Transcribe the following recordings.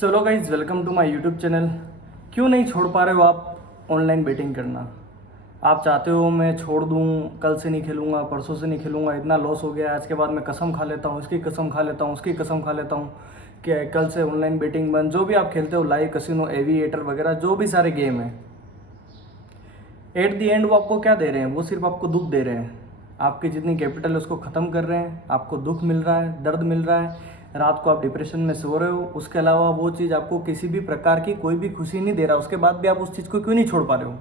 चलो guys, welcome to my YouTube channel. क्यों नहीं छोड़ पा रहे हो आप ऑनलाइन बेटिंग करना? आप चाहते हो मैं छोड़ दूं, कल से नहीं खेलूंगा, परसों से नहीं खेलूंगा, इतना लॉस हो गया, आज के बाद मैं कसम खा लेता हूँ, इसकी कसम खा लेता हूँ, उसकी कसम खा लेता हूँ कि कल से ऑनलाइन बेटिंग बंद। जो भी आप खेलते हो, लाइव कसिनो, एविएटर वगैरह, जो भी सारे गेम हैं, एट दी एंड वो आपको क्या दे रहे हैं? वो सिर्फ आपको दुख दे रहे हैं। आपकी जितनी कैपिटल है उसको ख़त्म कर रहे हैं, आपको दुख मिल रहा है, दर्द मिल रहा है, रात को आप डिप्रेशन में सो रहे हो। उसके अलावा वो चीज़ आपको किसी भी प्रकार की कोई भी खुशी नहीं दे रहा। उसके बाद भी आप उस चीज़ को क्यों नहीं छोड़ पा रहे हो?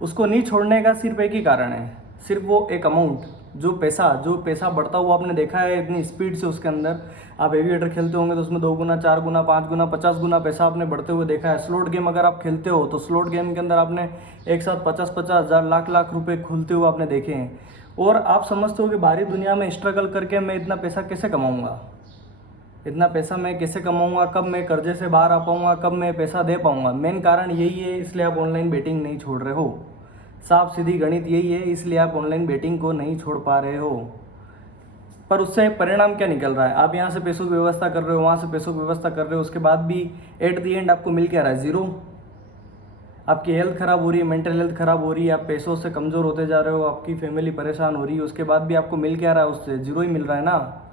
उसको नहीं छोड़ने का सिर्फ एक ही कारण है, सिर्फ वो एक अमाउंट, जो पैसा बढ़ता हुआ आपने देखा है इतनी स्पीड से। उसके अंदर आप एविएटर खेलते होंगे तो उसमें 2 गुना, 4 गुना, 5 गुना, 50 गुना पैसा आपने बढ़ते हुए देखा है। स्लॉट गेम अगर आप खेलते हो तो स्लॉट गेम के अंदर आपने एक साथ 50-50 हज़ार, लाख लाख रुपए खुलते हुए आपने देखे हैं। और आप समझते हो कि बाहरी दुनिया में स्ट्रगल करके मैं इतना पैसा कैसे कमाऊँगा, इतना पैसा मैं कैसे कमाऊंगा, कब मैं कर्जे से बाहर आ पाऊंगा, कब मैं पैसा दे पाऊंगा। मेन कारण यही है, इसलिए आप ऑनलाइन बेटिंग नहीं छोड़ रहे हो। साफ सीधी गणित यही है, इसलिए आप ऑनलाइन बेटिंग को नहीं छोड़ पा रहे हो। पर उससे परिणाम क्या निकल रहा है? आप यहाँ से पैसों की व्यवस्था कर रहे हो, वहाँ से पैसों की व्यवस्था कर रहे हो, उसके बाद भी एट दी एंड आपको मिल क्या रहा है? ज़ीरो। आपकी हेल्थ ख़राब हो रही है, मेंटल हेल्थ ख़राब हो रही है, आप पैसों से कमज़ोर होते जा रहे हो, आपकी फैमिली परेशान हो रही है, उसके बाद भी आपको मिल क्या रहा है? उससे ज़ीरो ही मिल रहा है ना।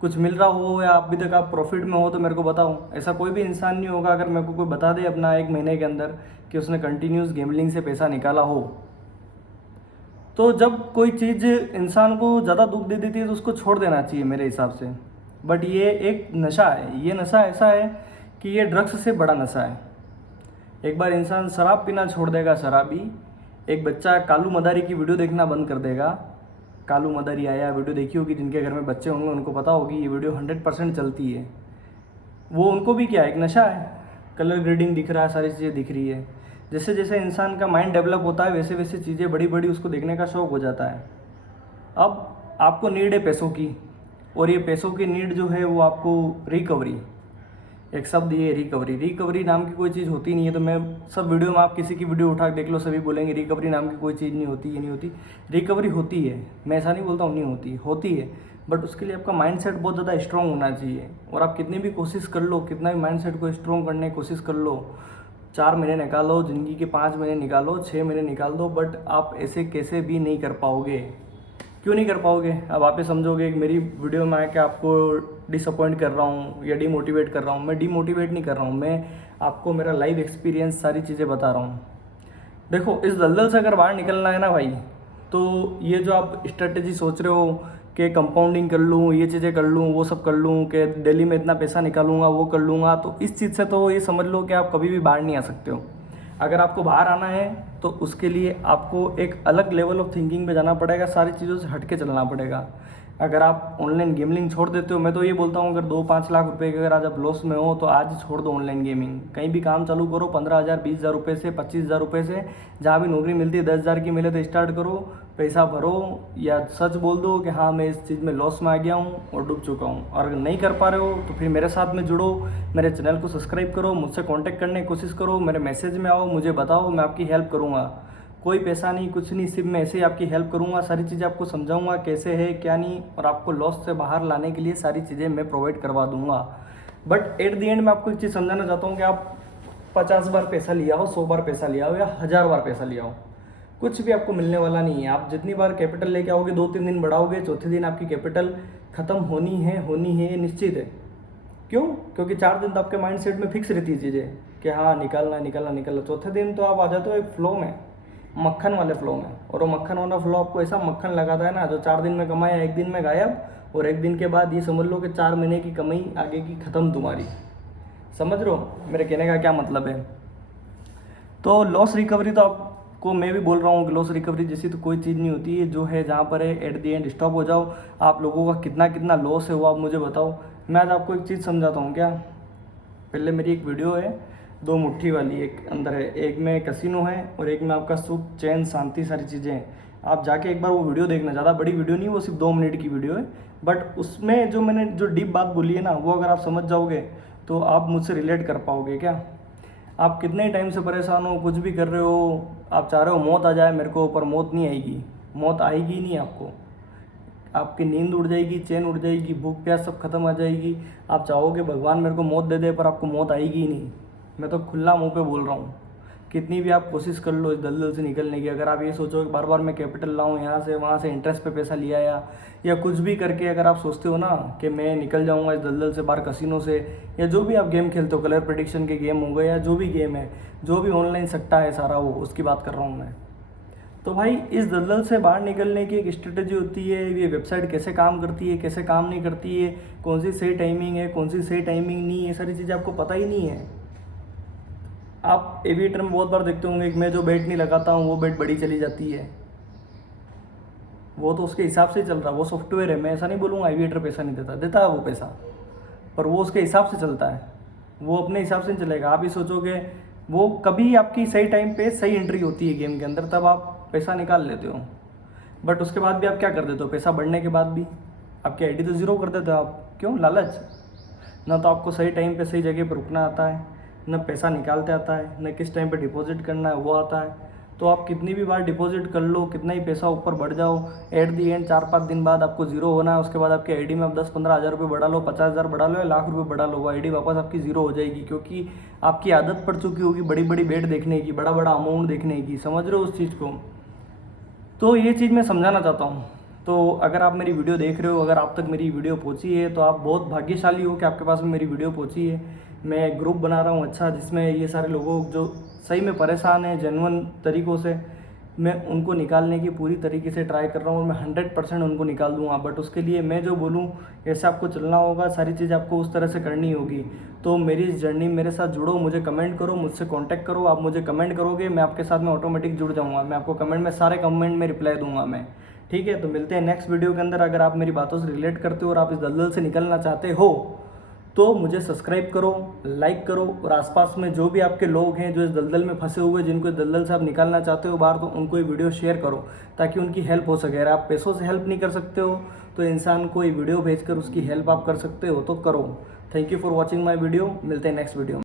कुछ मिल रहा हो या अभी तक आप प्रॉफिट में हो तो मेरे को बताओ। ऐसा कोई भी इंसान नहीं होगा अगर मेरे को कोई बता दे अपना 1 महीने के अंदर कि उसने कंटिन्यूस गैम्बलिंग से पैसा निकाला हो। तो जब कोई चीज़ इंसान को ज़्यादा दुख दे देती है तो उसको छोड़ देना चाहिए मेरे हिसाब से। बट ये एक नशा है, ये नशा ऐसा है कि ये ड्रग्स से बड़ा नशा है। एक बार इंसान शराब पीना छोड़ देगा, शराबी, एक बच्चा कालू मदारी की वीडियो देखना बंद कर देगा। कालू मदारी आया, वीडियो देखी होगी, जिनके घर में बच्चे होंगे उनको पता होगी, ये वीडियो 100% चलती है। वो उनको भी क्या है, एक नशा है। कलर ग्रेडिंग दिख रहा है, सारी चीज़ें दिख रही है। जैसे जैसे इंसान का माइंड डेवलप होता है वैसे वैसे चीज़ें बड़ी बड़ी उसको देखने का शौक़ हो जाता है। अब आपको नीड है पैसों की, और ये पैसों की नीड जो है वो आपको रिकवरी, एक शब्द ये रिकवरी, रिकवरी नाम की कोई चीज़ होती नहीं है। तो मैं सब वीडियो में, आप किसी की वीडियो उठा के देख लो, सभी बोलेंगे रिकवरी नाम की कोई चीज़ नहीं होती, ये नहीं होती। रिकवरी होती है, मैं ऐसा नहीं बोलता हूँ नहीं होती, होती है। बट उसके लिए आपका माइंडसेट बहुत ज़्यादा स्ट्रॉन्ग होना चाहिए। और आप कितनी भी कोशिश कर लो, कितना भी माइंडसेट को स्ट्रॉन्ग करने की कोशिश कर लो, 4 महीने निकालो, ज़िंदगी के 5 महीने निकालो, 6 महीने निकाल दो, बट आप ऐसे कैसे भी नहीं कर पाओगे। क्यों नहीं कर पाओगे? अब आप ये समझोगे कि मेरी वीडियो में आके आपको डिसअपॉइंट कर रहा हूँ या डिमोटिवेट कर रहा हूँ। मैं डिमोटिवेट नहीं कर रहा हूँ, मैं आपको मेरा लाइव एक्सपीरियंस सारी चीज़ें बता रहा हूँ। देखो, इस दलदल से अगर बाहर निकलना है ना भाई, तो ये जो आप स्ट्रेटजी सोच रहे हो कि कंपाउंडिंग कर लूँ, ये चीज़ें कर लूँ, वो सब कर लूँ, कि डेली में इतना पैसा निकालूंगा, वो कर लूँगा, तो इस चीज़ से तो ये समझ लो कि आप कभी भी बाहर नहीं आ सकते हो। अगर आपको बाहर आना है तो उसके लिए आपको एक अलग लेवल ऑफ थिंकिंग पे जाना पड़ेगा, सारी चीज़ों से हट के चलना पड़ेगा। अगर आप ऑनलाइन गेमिंग छोड़ देते हो, मैं तो ये बोलता हूँ, अगर 2-5 लाख रुपए के अगर आज आप लॉस में हो तो आज छोड़ दो ऑनलाइन गेमिंग। कहीं भी काम चालू करो, 15,000, 20,000 रुपये से, 25,000 रुपये से, जहाँ भी नौकरी मिलती है 10,000 की मिले तो स्टार्ट करो, पैसा भरो, या सच बोल दो कि हाँ मैं इस चीज़ में लॉस में आ गया हूँ और डूब चुका हूँ। और अगर नहीं कर पा रहे हो तो फिर मेरे साथ में जुड़ो, मेरे चैनल को सब्सक्राइब करो, मुझसे कॉन्टैक्ट करने की कोशिश करो, मेरे मैसेज में आओ, मुझे बताओ, मैं आपकी हेल्प करूँगा। कोई पैसा नहीं, कुछ नहीं, सिर्फ मैं ऐसे ही आपकी हेल्प करूंगा, सारी चीज़ें आपको समझाऊंगा कैसे है क्या नहीं, और आपको लॉस से बाहर लाने के लिए सारी चीज़ें मैं प्रोवाइड करवा दूंगा। बट एट द एंड मैं आपको एक चीज़ समझाना चाहता हूँ कि आप 50 बार पैसा लिया हो, 100 बार पैसा लिया हो, या 1000 बार पैसा लिया हो, कुछ भी आपको मिलने वाला नहीं है। आप जितनी बार कैपिटल लेके आओगे, 2-3 दिन बढ़ाओगे, चौथे दिन आपकी कैपिटल ख़त्म होनी है, ये निश्चित है। क्यों? क्योंकि 4 दिन तो आपके माइंड सेट में फिक्स रहती है चीज़ें कि हाँ निकालना निकालना निकालना। चौथे दिन तो आप आ जाते हो एक फ्लो में, मक्खन वाले फ्लो में। और वो मक्खन वाला फ्लो आपको ऐसा मक्खन लगाता है ना, जो 4 दिन में कमाया 1 दिन में गायब, और 1 दिन के बाद ये समझ लो कि 4 महीने की कमाई आगे की ख़त्म तुम्हारी। समझ रहे हो मेरे कहने का क्या मतलब है? तो लॉस रिकवरी तो आपको मैं भी बोल रहा हूँ कि लॉस रिकवरी जैसी तो कोई चीज़ नहीं होती है। जो है जहाँ पर है एट दी एंड स्टॉप हो जाओ। आप लोगों का कितना कितना लॉस है वो आप मुझे बताओ। मैं आज आपको एक चीज़ समझाता हूँ क्या। पहले मेरी एक वीडियो है 2 मुट्ठी वाली, एक अंदर है, एक में कसिनो है और एक में आपका सुख चैन शांति सारी चीज़ें हैं। आप जाके एक बार वो वीडियो देखना, ज़्यादा बड़ी वीडियो नहीं, वो सिर्फ 2 मिनट की वीडियो है। बट उसमें जो मैंने जो डीप बात बोली है ना, वो अगर आप समझ जाओगे तो आप मुझसे रिलेट कर पाओगे। क्या आप कितने टाइम से परेशान हो, कुछ भी कर रहे हो, आप चाह रहे हो मौत आ जाए मेरे को, पर मौत नहीं आएगी, मौत आएगी नहीं आपको। आपकी नींद उड़ जाएगी, चैन उड़ जाएगी, भूख प्यास सब खत्म आ जाएगी। आप चाहोगे भगवान मेरे को मौत दे दे, पर आपको मौत आएगी ही नहीं। मैं तो खुला मुंह पे बोल रहा हूँ। कितनी भी आप कोशिश कर लो इस दलदल से निकलने की, अगर आप ये सोचो कि बार बार मैं कैपिटल लाऊं यहाँ से वहाँ से, इंटरेस्ट पे पैसा लिया या कुछ भी करके अगर आप सोचते हो ना कि मैं निकल जाऊँगा इस दलदल से बाहर, कसिनो से, या जो भी आप गेम खेलते हो, कलर प्रेडिक्शन के गेम हो गए या जो भी गेम है, जो भी ऑनलाइन सट्टा है सारा, वो उसकी बात कर रहा हूँ मैं। तो भाई इस दलदल से बाहर निकलने की एक स्ट्रेटजी होती है। ये वेबसाइट कैसे काम करती है, कैसे काम नहीं करती है, कौन सी सही टाइमिंग है, कौन सी सही टाइमिंग नहीं है, ये सारी चीज़ें आपको पता ही नहीं है। आप एविएटर में बहुत बार देखते होंगे कि मैं जो बेट नहीं लगाता हूँ वो बेट बड़ी चली जाती है। वो तो उसके हिसाब से चल रहा है, वो सॉफ्टवेयर है। मैं ऐसा नहीं बोलूँगा एविएटर पैसा नहीं देता, देता है वो पैसा, पर वो उसके हिसाब से चलता है, वो अपने हिसाब से नहीं चलेगा। आप ही सोचोगे, वो कभी आपकी सही टाइम पे सही एंट्री होती है गेम के अंदर, तब आप पैसा निकाल लेते हो। बट उसके बाद भी आप क्या कर देते हो, पैसा बढ़ने के बाद भी आपकी आईडी तो ज़ीरो कर देते हो आप। क्यों? लालच। ना तो आपको सही टाइम पे सही जगह पर रुकना आता है, न पैसा निकालते आता है, न किस टाइम पे डिपॉजिट करना है वो आता है। तो आप कितनी भी बार डिपॉजिट कर लो, कितना ही पैसा ऊपर बढ़ जाओ, एट दी एंड 4-5 दिन बाद आपको ज़ीरो होना है। उसके बाद आपकी आईडी में आप 10-15 हज़ार रुपये बढ़ा लो, 50,000 बढ़ा लो या लाख रुपये बढ़ा लो, वो आईडी वापस आपकी ज़ीरो हो जाएगी, क्योंकि आपकी आदत पड़ चुकी होगी बड़ी बड़ी बेट देखने की, बड़ा बड़ा अमाउंट देखने की। समझ रहे हो उस चीज़ को? तो ये चीज़ मैं समझाना चाहता हूँ। तो अगर आप मेरी वीडियो देख रहे हो, अगर आप तक मेरी वीडियो पहुँची है, तो आप बहुत भाग्यशाली हो कि आपके पास में मेरी वीडियो पहुँची है। मैं एक ग्रुप बना रहा हूँ अच्छा, जिसमें ये सारे लोगों जो सही में परेशान हैं जेन्युइन तरीक़ों से, मैं उनको निकालने की पूरी तरीके से ट्राई कर रहा हूँ और मैं 100% उनको निकाल दूँगा। बट उसके लिए मैं जो बोलूँ ऐसे आपको चलना होगा, सारी चीज़ आपको उस तरह से करनी होगी। तो मेरी इस जर्नी मेरे साथ जुड़ो, मुझे कमेंट करो, मुझसे कांटेक्ट करो। आप मुझे कमेंट करोगे, मैं आपके साथ में ऑटोमेटिक जुड़ जाऊँगा। मैं आपको कमेंट में, सारे कमेंट में रिप्लाई दूँगा मैं। ठीक है? तो मिलते हैं नेक्स्ट वीडियो के अंदर। अगर आप मेरी बातों से रिलेट करते हो और आप इस दलदल से निकलना चाहते हो, तो मुझे सब्सक्राइब करो, लाइक करो, और आसपास में जो भी आपके लोग हैं जो इस दलदल में फंसे हुए, जिनको इस दलदल से आप निकालना चाहते हो बाहर, तो उनको ये वीडियो शेयर करो ताकि उनकी हेल्प हो सके। अगर आप पैसों से हेल्प नहीं कर सकते हो तो इंसान को ये वीडियो भेजकर उसकी हेल्प आप कर सकते हो, तो करो। Thank you for watching my video. मिलते हैं नेक्स्ट वीडियो में।